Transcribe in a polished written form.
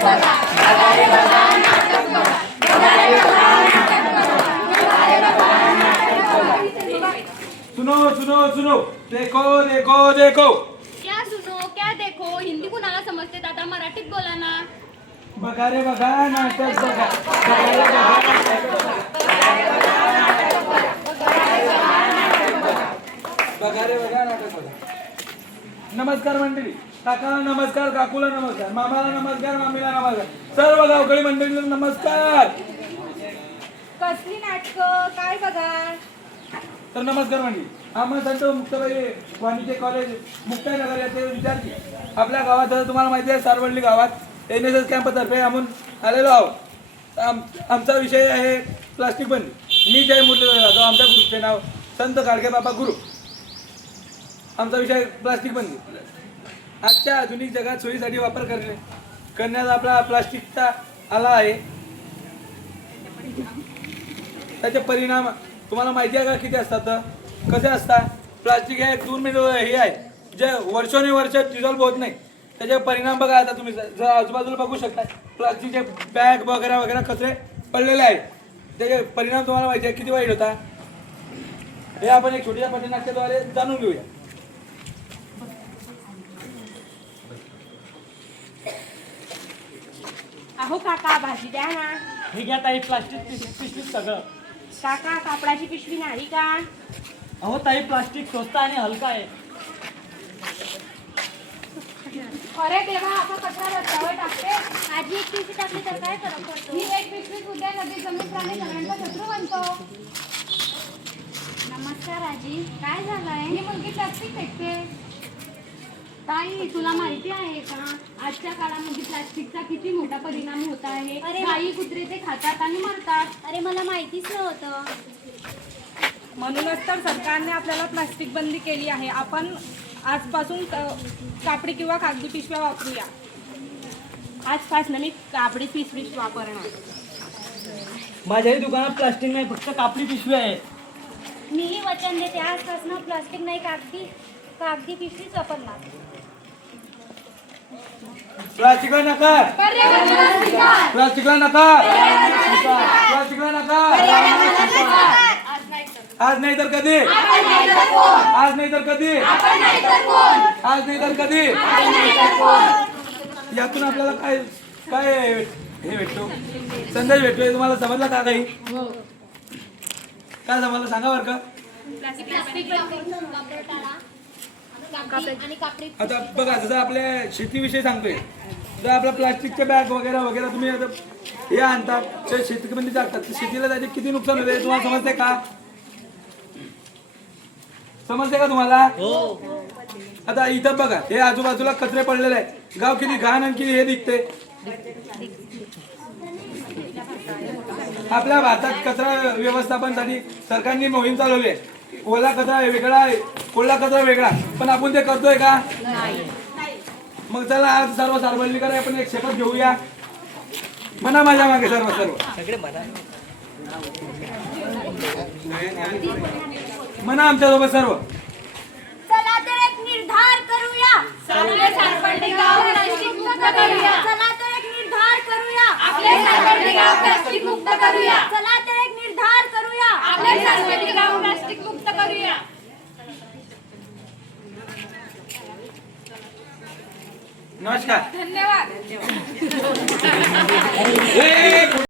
सुनो सुनो सुनो, देखो देखो देखो. क्या सुनो क्या देखो, हिंदी कुणाला समजते दादा, मराठीत बोला ना. बघा रे बघा नाटक बघा. बघा रे बघा नाटक बघा. बघा रे बघा नाटक बघा. नमस्कार मंडळी. काकाला नमस्कार, काकूला नमस्कार, मामाला नमस्कार, मामीला नमस्कार, सर्व गावकरी मंडळीला नमस्कार. कसली नाटक काय बघा. तर नमस्कार मंडळी. आम्हा संत मुक्ताबाई वाणिज्य कॉलेज मुक्ताईनगर येथे विद्यार्थी आपल्या गावात, तुम्हाला माहिती आहे सारवडली गावात NSS कॅम्पतर्फे आम्ही आलेलो आहोत. आमचा विषय आहे प्लास्टिक बंदी. मी जय मुरलीधर जाधव, आमच्या ग्रुपचे नाव संत गाडगे बाबा गुरु. आमचा विषय प्लास्टिक बंदी. आजच्या आधुनिक जगात सोयीसाठी वापर करण्यात आपला प्लास्टिकचा आला आहे. त्याचे परिणाम तुम्हाला माहिती आहे का किती असतात, कसे असतात. प्लास्टिक हे दूरमेट हे आहे जे वर्षानुवर्ष डिझॉल्व होत नाही. त्याचे परिणाम बघा. आता तुम्ही जर आजूबाजूला बघू शकता प्लास्टिकचे बॅग वगैरे वगैरे कचरे पडलेले आहेत. त्याचे परिणाम तुम्हाला माहिती आहे किती वाईट होता. हे आपण एक छोट्या पटनाट्याद्वारे जाणून घेऊया. अहो काका भाजी द्या ना. हे घ्या ताई, प्लास्टिक पिशवी सगळं. काका कापडाची पिशवी नाही का. अहो ताई, प्लास्टिक स्वस्त आणि हलका आहे. अरे देवा, आपण कचरा रस्त्यावर टाकते. आजी एक पिशवी टाकली तर काय फरक पडतो. ही एक पिशवी उद्या नदी जमीन प्राणी सगळ्यांचा शत्रू बनतो. नमस्कार आजी, काय झालंय. ही मुलगी प्लास्टिक फेकते. ताई तुला माहिती आहे का, आजच्या काळामध्ये प्लास्टिकचा किती मोठा परिणाम होत आहे. गाई कुत्रे ते खातात आणि मरतात. अरे मला माहितीच नव्हतं. म्हणूनच तर सरकारने आपल्याला प्लास्टिक बंदी केली आहे. आपण आजपासून कापडी किंवा कागदी पिशव्या वापरूया. आजपासून मी कापडी पिशवी वापरणार. माझ्याही दुकानात प्लास्टिक नाही, फक्त कापडी पिशवी आहे. मीही वचन देते, आजपासून प्लास्टिक नाही कागदी पिशवीच वापरणार. प्लास्टिकला नकार, प्लास्टिकला नकार, प्लास्टिकला नकार. आज नाही तर कधी, आज नाही तर कधी, आज नाही तर कधी. यातून आपल्याला काय काय हे भेटतो, संदेश भेटतोय. तुम्हाला समजला का काही, काय समजलं सांगा बरं का. आता बघा, जसं आपल्या शेतीविषयी सांगतोय, जर आपल्या प्लास्टिकच्या बॅग वगैरे वगैरे तुम्ही आता हे आणतात, ते शेतीमध्ये टाकतात, शेतीला त्याचे किती नुकसान होते तुम्हाला समजते का. समजते का तुम्हाला. आता इथं बघा, हे आजूबाजूला कचरे पडलेले आहे. गाव किती घाण आणि किती हे दिसते. आपल्या भारतात कचरा व्यवस्थापनासाठी सरकारने मोहीम चालवली आहे. ओला कचरा वेगळा आहे, कोल्हा कचरा वेगळा. पण आपण ते करतोय का. मग चला आज सर्व सार्वजनिक आपण एक शपथ घेऊया. म्हणा माझ्या मागे सर्व सगळे म्हणा आमच्यासोबत सर्व. चला तर एक निर्धार करूया. आपले सारपडले गाव प्लास्टिक मुक्त करूया. चला तर एक निर्धार करूया. आपले सारपडले गाव प्लास्टिक मुक्त करूया. चला तर एक निर्धार करूया. आपले सारपडले गाव प्लास्टिक मुक्त करूया. नमस्कार. धन्यवाद.